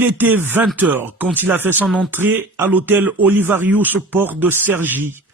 Il était 20 h quand il a fait son entrée à l'hôtel Olivarius Port de Cergy.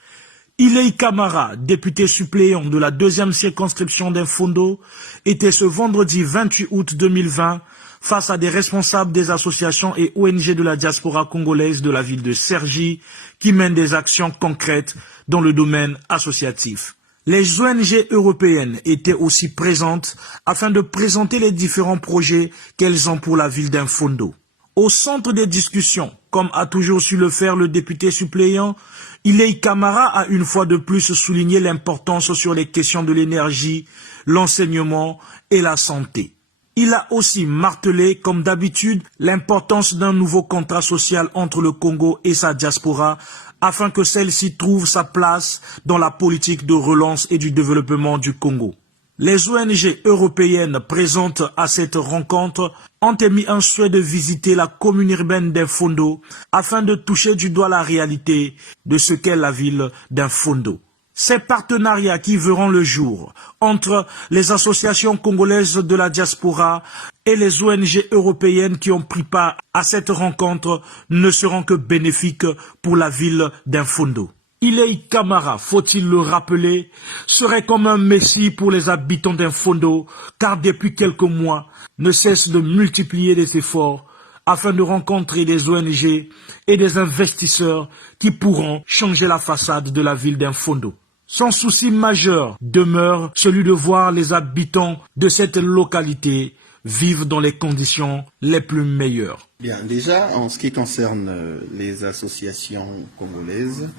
Iley Camara, député suppléant de la 2e circonscription d'Infondo, était ce vendredi 28 août 2020 face à des responsables des associations et ONG de la diaspora congolaise de la ville de Cergy qui mènent des actions concrètes dans le domaine associatif. Les ONG européennes étaient aussi présentes afin de présenter les différents projets qu'elles ont pour la ville d'Infondo. Au centre des discussions, comme a toujours su le faire le député suppléant, Iley Camara a une fois de plus souligné l'importance sur les questions de l'énergie, l'enseignement et la santé. Il a aussi martelé, comme d'habitude, l'importance d'un nouveau contrat social entre le Congo et sa diaspora afin que celle-ci trouve sa place dans la politique de relance et du développement du Congo. Les ONG européennes présentes à cette rencontre ont émis un souhait de visiter la commune urbaine d'Infondo afin de toucher du doigt la réalité de ce qu'est la ville d'Infondo. Ces partenariats qui verront le jour entre les associations congolaises de la diaspora et les ONG européennes qui ont pris part à cette rencontre ne seront que bénéfiques pour la ville d'Infondo. Iley Camara, faut-il le rappeler, serait comme un messie pour les habitants d'Infondo, car depuis quelques mois, ne cesse de multiplier les efforts afin de rencontrer des ONG et des investisseurs qui pourront changer la façade de la ville d'Infondo. Son souci majeur demeure celui de voir les habitants de cette localité vivre dans les conditions les plus meilleures. Bien, déjà, en ce qui concerne les associations congolaises,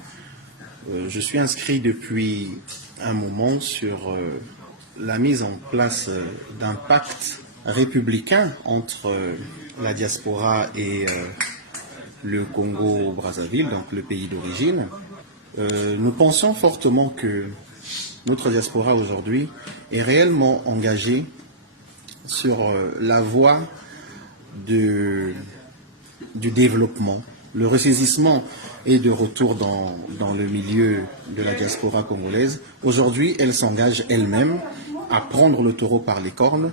je suis inscrit depuis un moment sur la mise en place d'un pacte républicain entre la diaspora et le Congo-Brazzaville, donc le pays d'origine. Nous pensons fortement que notre diaspora aujourd'hui est réellement engagée sur la voie du développement. Le ressaisissement est de retour dans le milieu de la diaspora congolaise. Aujourd'hui, elle s'engage elle-même à prendre le taureau par les cornes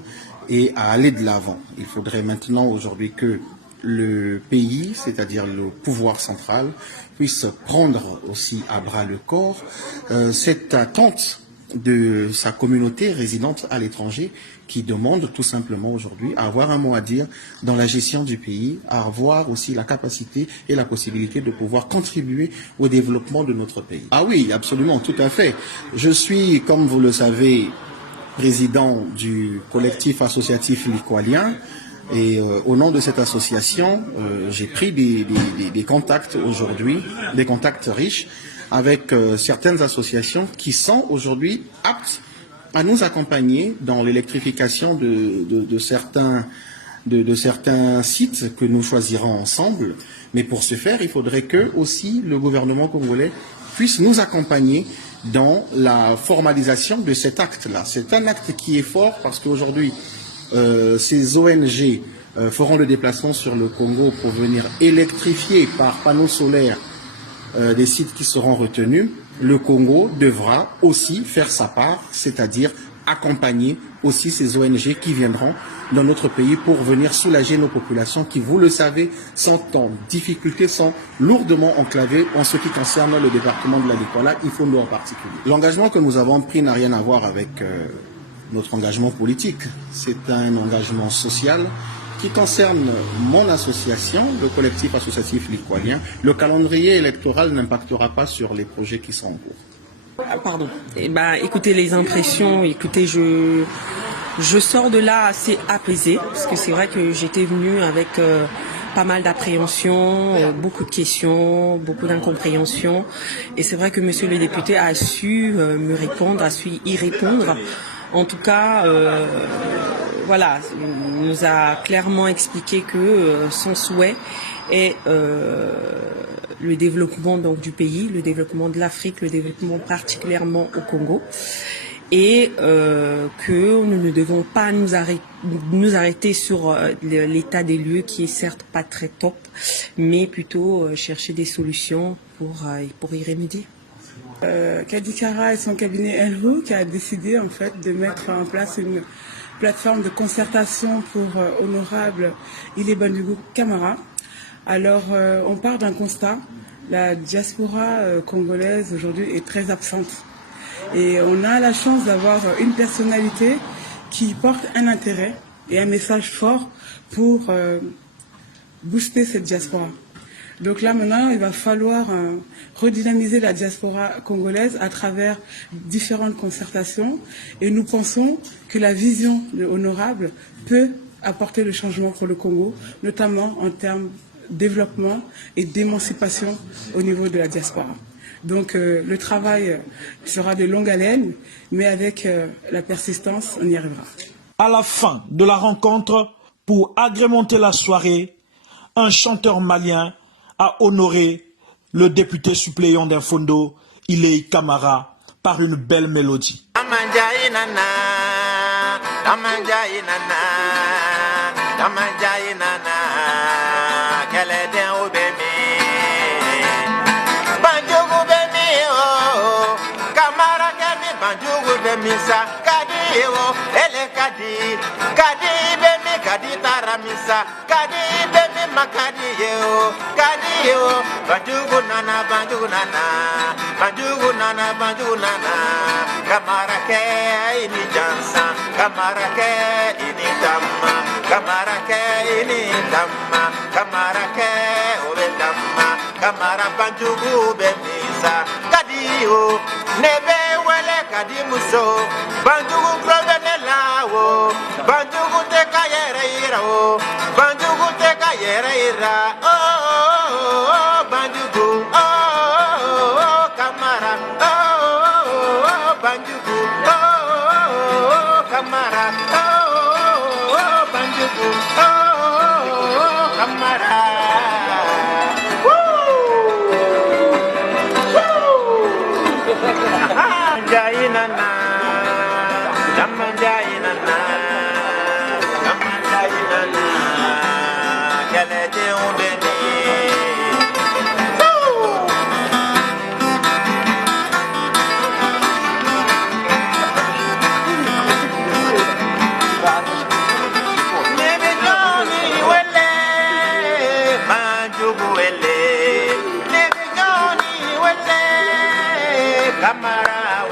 et à aller de l'avant. Il faudrait maintenant aujourd'hui que le pays, c'est-à-dire le pouvoir central, puisse prendre aussi à bras le corps cette attente de sa communauté résidente à l'étranger qui demande tout simplement aujourd'hui à avoir un mot à dire dans la gestion du pays, à avoir aussi la capacité et la possibilité de pouvoir contribuer au développement de notre pays. Ah oui, absolument, tout à fait. Je suis, comme vous le savez, président du collectif associatif Likwalien. Et au nom de cette association, j'ai pris des contacts aujourd'hui, des contacts riches, avec certaines associations qui sont aujourd'hui aptes à nous accompagner dans l'électrification de certains sites que nous choisirons ensemble. Mais pour ce faire, il faudrait que aussi le gouvernement congolais puisse nous accompagner dans la formalisation de cet acte-là. C'est un acte qui est fort parce qu'aujourd'hui, ces ONG feront le déplacement sur le Congo pour venir électrifier par panneaux solaires des sites qui seront retenus. Le Congo devra aussi faire sa part, c'est-à-dire accompagner aussi ces ONG qui viendront dans notre pays pour venir soulager nos populations qui, vous le savez, sont en difficulté, sont lourdement enclavées en ce qui concerne le département de la Likwala, Infondo en particulier. L'engagement que nous avons pris n'a rien à voir avec notre engagement politique. C'est un engagement social qui concerne mon association, le collectif associatif Likwalien. Le calendrier électoral n'impactera pas sur les projets qui sont en cours. Ah, pardon. Eh ben, écoutez les impressions, écoutez, je sors de là assez apaisée, parce que c'est vrai que j'étais venue avec pas mal d'appréhension, beaucoup de questions, beaucoup d'incompréhension. Et c'est vrai que monsieur le député a su me répondre, a su y répondre. En tout cas, voilà, il nous a clairement expliqué que son souhait est le développement donc du pays, le développement de l'Afrique, le développement particulièrement au Congo, et que nous ne devons pas nous arrêter sur l'état des lieux qui est certes pas très top, mais plutôt chercher des solutions pour y remédier. Kadi Kara et son cabinet Elrou qui a décidé en fait de mettre en place plateforme de concertation pour honorable Ile Bandugou Camara. Alors, on part d'un constat. La diaspora congolaise aujourd'hui est très absente. Et on a la chance d'avoir une personnalité qui porte un intérêt et un message fort pour booster cette diaspora. Donc là maintenant, il va falloir redynamiser la diaspora congolaise à travers différentes concertations et nous pensons que la vision de Honorable peut apporter le changement pour le Congo, notamment en termes de développement et d'émancipation au niveau de la diaspora. Donc le travail sera de longue haleine, mais avec la persistance, on y arrivera. À la fin de la rencontre, pour agrémenter la soirée, un chanteur malien a honoré le député suppléant d'Infondo, Ile Camara, par une belle mélodie. Misa kadi o ele kadi kadi be mi kadi taramisa kadi be mi makadi o banjugu nana kamara ke ini jansa kamara ke ini damma kamara ke ini damma kamara ke obe damma kamara banjugu be misa kadi o nebe kadi muso banjugu krobene lawo banjugu te kayere ira o banjugu te kayere ira oh banjugu oh kamara oh banjugu oh kamara oh banjugu oh kamara Jainana, Jainana, Jainana, Galete Udeni. Nebe Johnny Wele, Banjugu Wele, Nebe Johnny Wele, Camara.